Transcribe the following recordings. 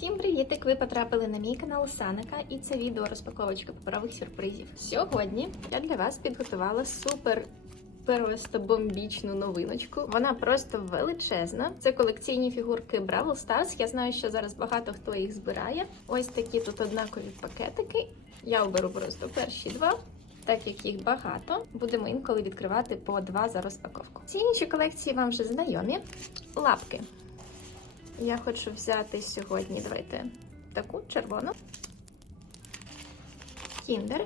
Всім привітик! Ви потрапили на мій канал Саника, і це відео розпаковочка паперових сюрпризів. Сьогодні я для вас підготувала супер. Просто бомбічну новиночку. Вона просто величезна. Це колекційні фігурки Бравл Stars. Я знаю, що зараз багато хто їх збирає. Ось такі тут однакові пакетики. Я оберу просто перші два. Так як їх багато, будемо інколи відкривати по два за розпаковку. Ці інші колекції вам вже знайомі. Лапки. Я хочу взяти сьогодні, давайте таку червону. Кіндер.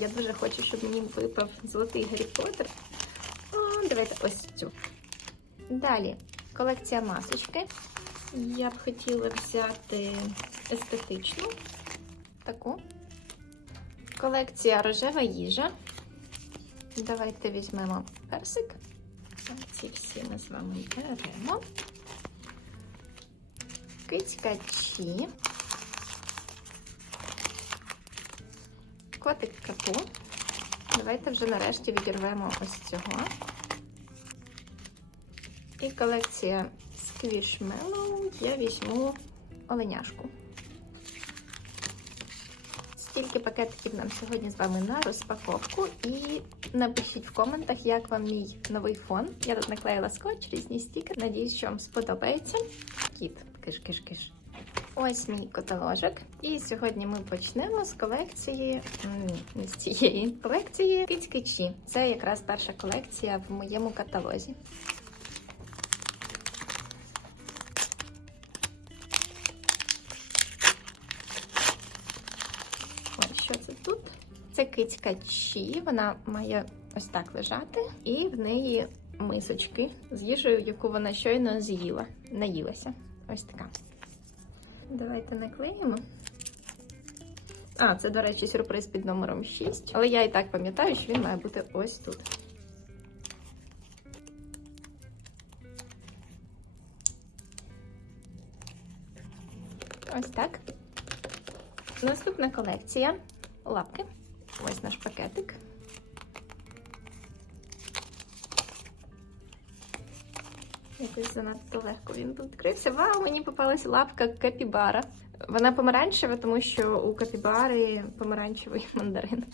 Я дуже хочу, щоб мені випав золотий Гаррі Поттер. Давайте ось цю. Далі колекція масочки. Я б хотіла взяти естетичну таку. Колекція рожева їжа. Давайте візьмемо персик. Ці всі ми з вами беремо. Кицькачі. Котик капу. Давайте вже нарешті відірвемо ось цього. І колекція сквішмелоу я візьму оленяшку. Стільки пакетиків нам сьогодні з вами на розпаковку. І напишіть в коментах, як вам мій новий фон. Я тут наклеїла скотч, різні стікери. Надіюсь, що вам сподобається. Кіт, киш-киш-киш. Ось мій каталожок. І сьогодні ми почнемо з колекції не з цієї колекції Кицькичі. Це якраз перша колекція в моєму каталозі. Ось що це тут? Це кицька Чі. Вона має ось так лежати, і в неї мисочки з їжею, яку вона щойно з'їла. Наїлася. Ось така. Давайте наклеїмо. А, це, до речі, сюрприз під номером 6. Але я і так пам'ятаю, що він має бути ось тут. Ось так. Наступна колекція лапки. Ось наш пакетик. Якось занадто легко він відкрився. Вау, мені попалась лапка капібара. Вона помаранчева, тому що у капібари помаранчевий мандарин.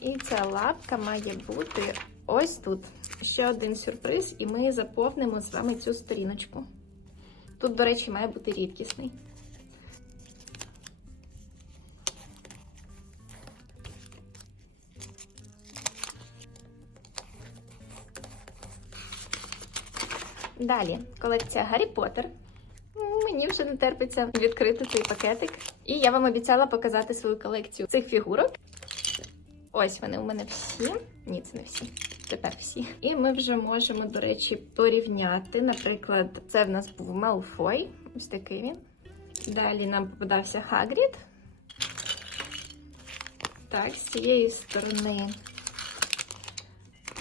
І ця лапка має бути ось тут. Ще один сюрприз, і ми заповнимо з вами цю сторіночку. Тут, до речі, має бути рідкісний. Далі колекція Гаррі Поттер. Мені вже не терпиться відкрити цей пакетик. І я вам обіцяла показати свою колекцію цих фігурок. Ось вони у мене всі. Ні, це не всі. Тепер всі. І ми вже можемо, до речі, порівняти. Наприклад, це в нас був Малфой. Ось такий він. Далі нам попадався Хагрід. Так, з цієї сторони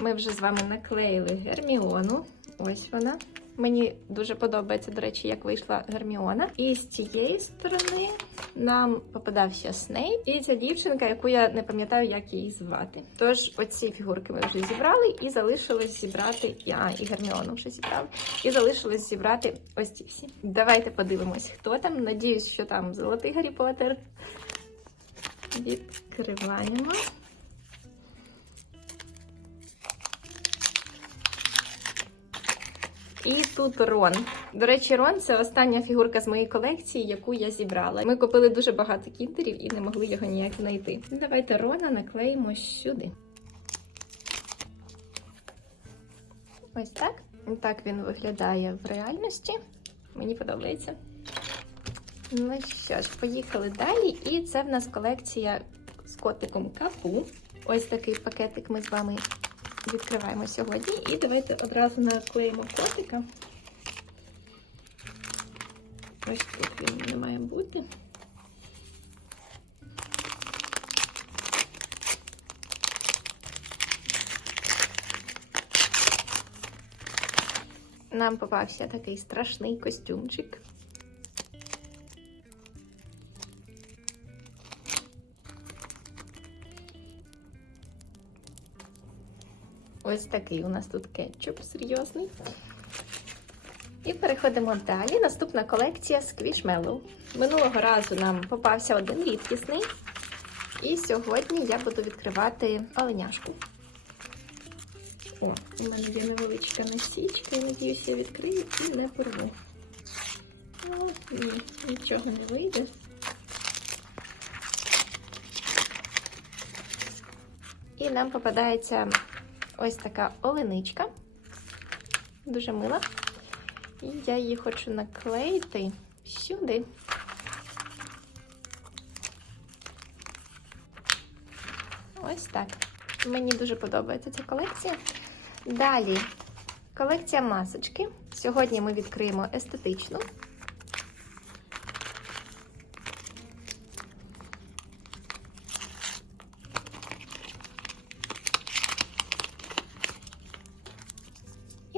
ми вже з вами наклеїли Герміону. Ось вона. Мені дуже подобається, до речі, як вийшла Герміона. І з цієї сторони нам попадався Снейп і ця дівчинка, яку я не пам'ятаю, як її звати. Тож, оці фігурки ми вже зібрали, і залишилось зібрати. А, і Герміону вже зібрали. І залишилось зібрати ось ці всі. Давайте подивимось, хто там. Надіюсь, що там золотий Гаррі Поттер. Відкриваємо. І тут Рон. До речі, Рон це остання фігурка з моєї колекції, яку я зібрала. Ми купили дуже багато кіндерів і не могли його ніяк знайти. Давайте Рона наклеїмо сюди. Ось так. Так він виглядає в реальності. Мені подобається. Ну що ж, поїхали далі. І це в нас колекція з котиком капу. Ось такий пакетик ми з вами відкриваємо сьогодні. І давайте одразу наклеїмо котика. Ось тут він не має бути. Нам попався такий страшний костюмчик. Ось такий у нас тут кетчуп серйозний. І переходимо далі. Наступна колекція Squishmallow. Минулого разу нам попався один рідкісний. І сьогодні я буду відкривати оленяшку. О, у мене є невеличка насічка, і надіюся, я відкрию і не порву. О, ні, нічого не вийде. І нам попадається ось така оленичка. Дуже мила. І я її хочу наклеїти сюди. Ось так. Мені дуже подобається ця колекція. Далі колекція масочки. Сьогодні ми відкриємо естетичну.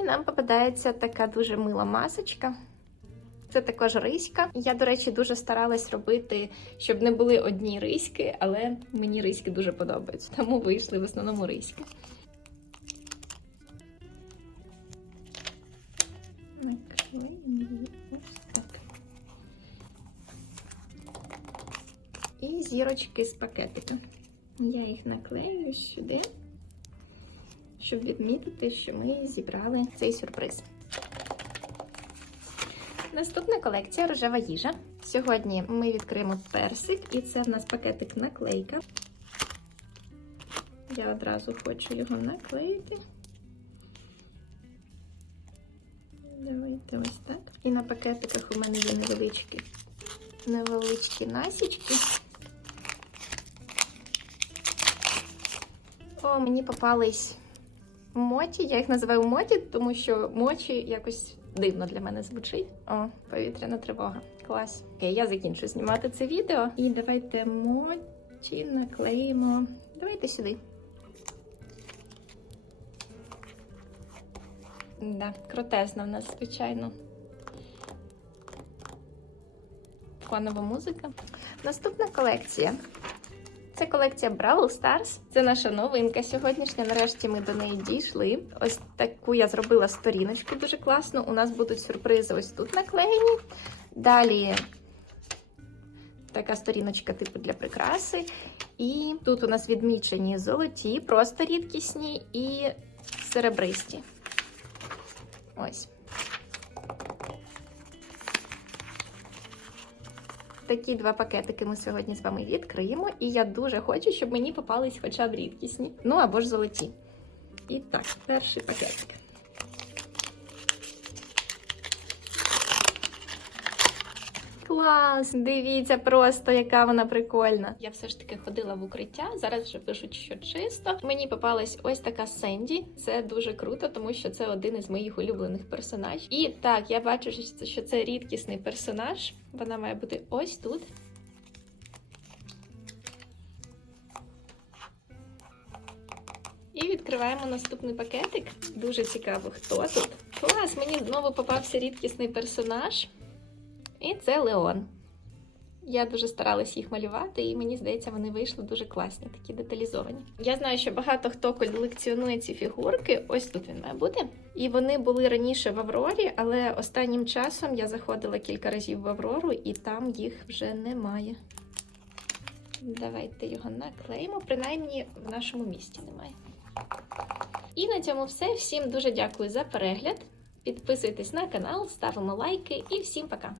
Нам попадається така дуже мила масочка. Це також риська. Я, до речі, дуже старалась робити, щоб не були одні риськи, але мені риськи дуже подобаються, тому вийшли в основному риськи. Наклеїмо її ось так. І зірочки з пакетика. Я їх наклею сюди, щоб відмітити, що ми зібрали цей сюрприз. Наступна колекція рожева їжа. Сьогодні ми відкриємо персик, і це в нас пакетик наклейка. Я одразу хочу його наклеїти. Давайте ось так. І на пакетиках у мене є невеличкі, невеличкі насічки. О, мені попались моті. Я їх називаю моті, тому що мочі якось дивно для мене звучить. О, повітряна тривога. Клас. Окей, я закінчу знімати це відео. І давайте моті наклеїмо. Давайте сюди. Да, крутезна в нас, звичайно. Фонова музика. Наступна колекція. Це колекція Brawl Stars. Це наша новинка сьогоднішня. Нарешті ми до неї дійшли. Ось таку я зробила сторіночку дуже класно. У нас будуть сюрпризи ось тут наклеєні. Далі така сторіночка типу для прикраси. І тут у нас відмічені золоті, просто рідкісні і серебристі. Ось. Такі два пакетики ми сьогодні з вами відкриємо, і я дуже хочу, щоб мені попались хоча б рідкісні, ну або ж золоті. І так, перший пакетик. Клас! Дивіться просто, яка вона прикольна. Я все ж таки ходила в укриття. Зараз вже пишуть, що чисто. Мені попалась ось така Сенді. Це дуже круто, тому що це один із моїх улюблених персонажів. І так, я бачу, що це- рідкісний персонаж. Вона має бути ось тут. І відкриваємо наступний пакетик. Дуже цікаво, хто тут. Клас, мені знову попався рідкісний персонаж. І це Леон. Я дуже старалась їх малювати, і мені здається, вони вийшли дуже класні, такі деталізовані. Я знаю, що багато хто колекціонує ці фігурки. Ось тут він має бути. І вони були раніше в Аврорі, але останнім часом я заходила кілька разів в Аврору, і там їх вже немає. Давайте його наклеїмо. Принаймні в нашому місті немає. І на цьому все. Всім дуже дякую за перегляд. Підписуйтесь на канал, ставимо лайки і всім пока!